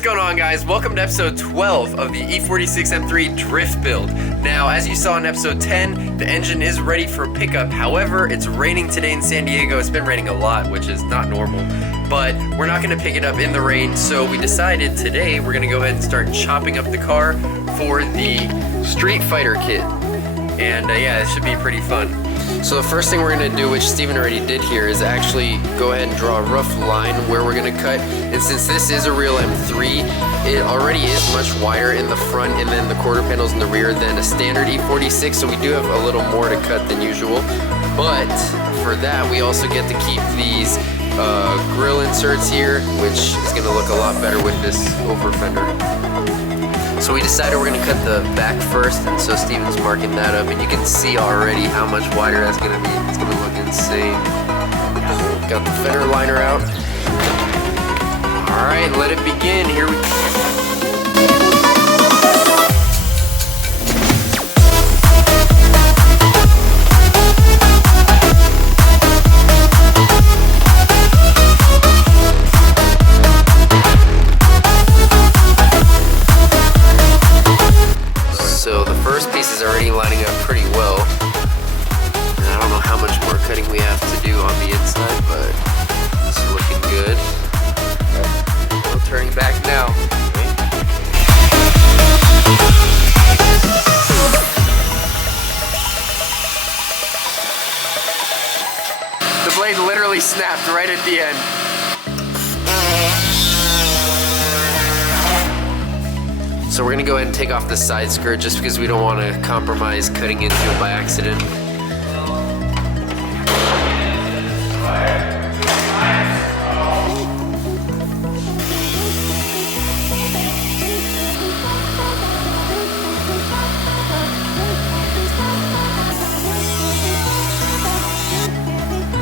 What's going on, guys? Welcome to episode 12 of the E46 M3 drift build. Now, as you saw in episode 10, the engine is ready for pickup. However, it's raining today in San Diego. It's been raining a lot, which is not normal, but we're not going to pick it up in the rain, so we decided today we're going to go ahead and start chopping up the car for the StreetFighter kit. And yeah, it should be pretty fun. So the first thing we're going to do, which Steven already did here, is actually go ahead and draw a rough line where we're going to cut. And since this is a real M3, it already is much wider in the front and then the quarter panels in the rear than a standard E46, so we do have a little more to cut than usual. But for that, we also get to keep these grill inserts here, which is going to look a lot better with this over fender. So we decided we're going to cut the back first, and so Steven's marking that up, and you can see already how much wider that's going to be. It's going to look insane. Got the fender liner out. Alright, let it begin. Here we go. So the first piece is already lining up pretty well. And I don't know how much more cutting we have to do on the inside, but it's looking good. No turning back now. The blade literally snapped right at the end. So we're gonna go ahead and take off the side skirt just because we don't want to compromise cutting into it by accident.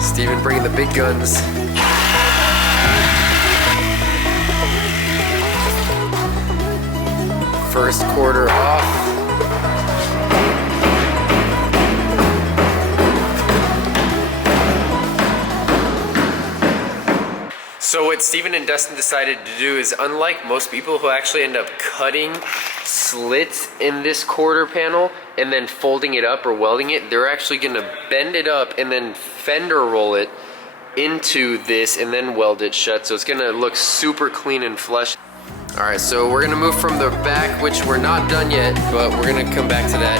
Steven bringing the big guns. First quarter off. So what Steven and Dustin decided to do is, unlike most people who actually end up cutting slits in this quarter panel and then folding it up or welding it, they're actually going to bend it up and then fender roll it into this and then weld it shut. So it's going to look super clean and flush. Alright, so we're going to move from the back, which we're not done yet, but we're going to come back to that,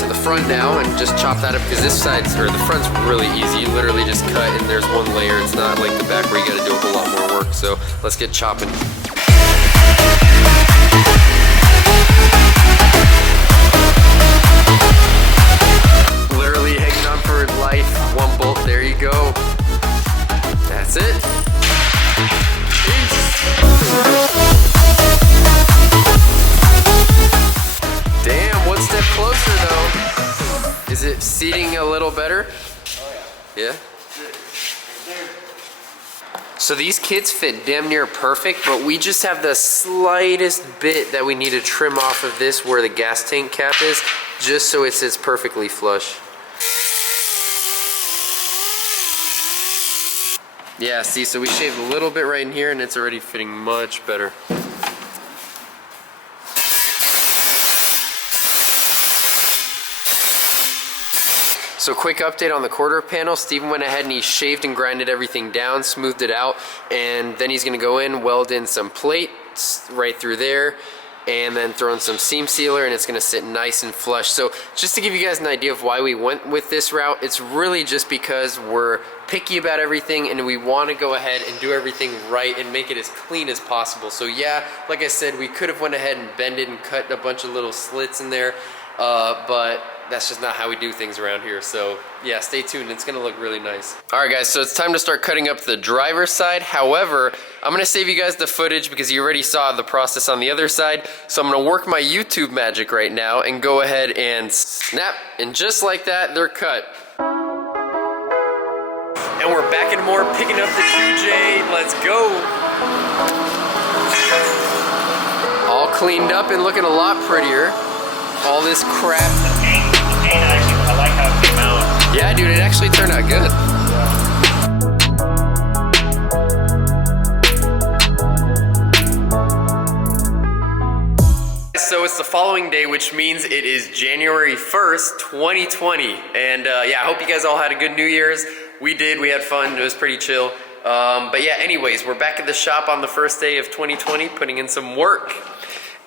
to the front now and just chop that up, because this side's, or the front's really easy. You literally just cut and there's one layer. It's not like the back where you got to do a whole lot more work. So let's get chopping. Literally hanging on for life. One bolt, there you go. That's it. Damn, one step closer though. Is it seating a little better? Oh yeah. Yeah? So these kits fit damn near perfect, but we just have the slightest bit that we need to trim off of this where the gas tank cap is, just so it sits perfectly flush. Yeah, see, so we shaved a little bit right in here and it's already fitting much better. So quick update on the quarter panel. Steven went ahead and he shaved and grinded everything down, smoothed it out, and then he's gonna go in, weld in some plates right through there, and then throw in some seam sealer, and it's gonna sit nice and flush. So just to give you guys an idea of why we went with this route, it's really just because we're picky about everything and we want to go ahead and do everything right and make it as clean as possible. So yeah, like I said, we could have went ahead and bended and cut a bunch of little slits in there, but that's just not how we do things around here. So yeah, stay tuned, it's gonna look really nice. Alright guys, so it's time to start cutting up the driver's side. However, I'm gonna save you guys the footage because you already saw the process on the other side. So I'm gonna work my YouTube magic right now and go ahead and snap, and just like that, they're cut. And we're back in more, picking up the QJ. Let's go. All cleaned up and looking a lot prettier. All this crap. I like how it came out. Yeah, dude, it actually turned out good. the following day, which means it is January 1st, 2020. And yeah, I hope you guys all had a good New Year's. We did, we had fun, it was pretty chill. But yeah, anyways, we're back at the shop on the first day of 2020, putting in some work.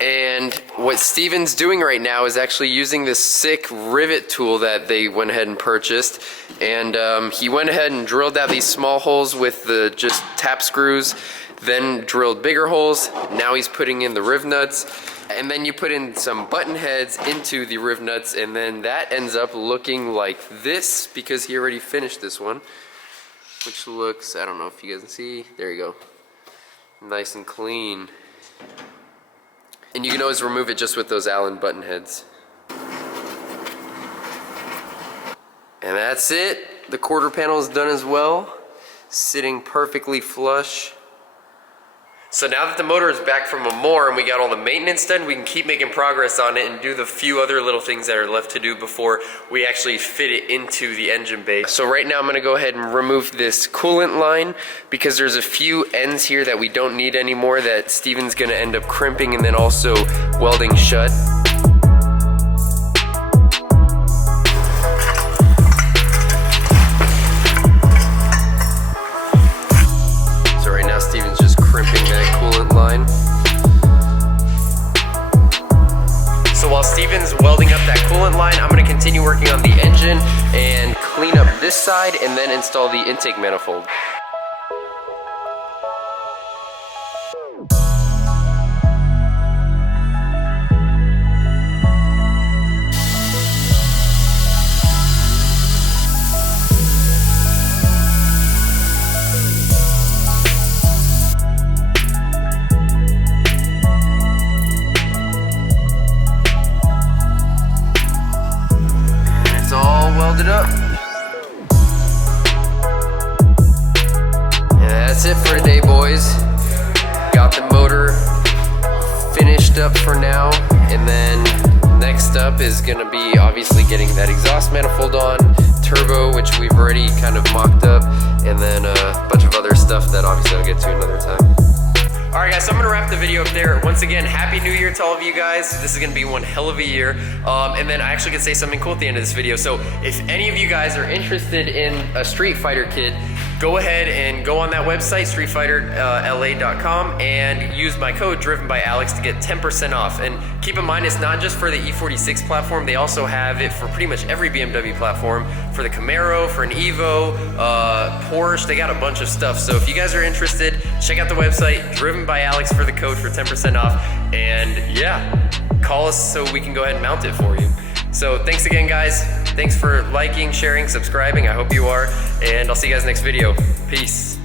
And what Steven's doing right now is actually using this sick rivet tool that they went ahead and purchased. And he went ahead and drilled out these small holes with the just tap screws, then drilled bigger holes. Now he's putting in the riv nuts. And then you put in some button heads into the riv nuts, and then that ends up looking like this because he already finished this one. Which looks, I don't know if you guys can see, there you go. Nice and clean. And you can always remove it just with those Allen button heads. And that's it. The quarter panel is done as well. Sitting perfectly flush. So now that the motor is back from Amor and we got all the maintenance done, we can keep making progress on it and do the few other little things that are left to do before we actually fit it into the engine bay. So right now I'm gonna go ahead and remove this coolant line because there's a few ends here that we don't need anymore that Steven's gonna end up crimping and then also welding shut. Steven's just crimping that coolant line. So while Steven's welding up that coolant line, I'm going to continue working on the engine and clean up this side and then install the intake manifold. Welded up. And that's it for today, boys. Got the motor finished up for now, and then next up is gonna be obviously getting that exhaust manifold on, turbo, which we've already kind of mocked up, and then a bunch of other stuff that obviously I'll get to another time. Alright guys, so I'm going to wrap the video up there. Once again, Happy New Year to all of you guys. This is going to be one hell of a year. And then I actually could say something cool at the end of this video. So if any of you guys are interested in a StreetFighter kit, go ahead and go on that website, StreetFighterLA.com, and use my code DrivenByAlex to get 10% off. And keep in mind, it's not just for the E46 platform. They also have it for pretty much every BMW platform, for the Camaro, for an Evo, Porsche. They got a bunch of stuff. So if you guys are interested, check out the website, DrivenByAlex for the code for 10% off. And yeah, call us so we can go ahead and mount it for you. So thanks again, guys. Thanks for liking, sharing, subscribing. I hope you are. And I'll see you guys next video. Peace.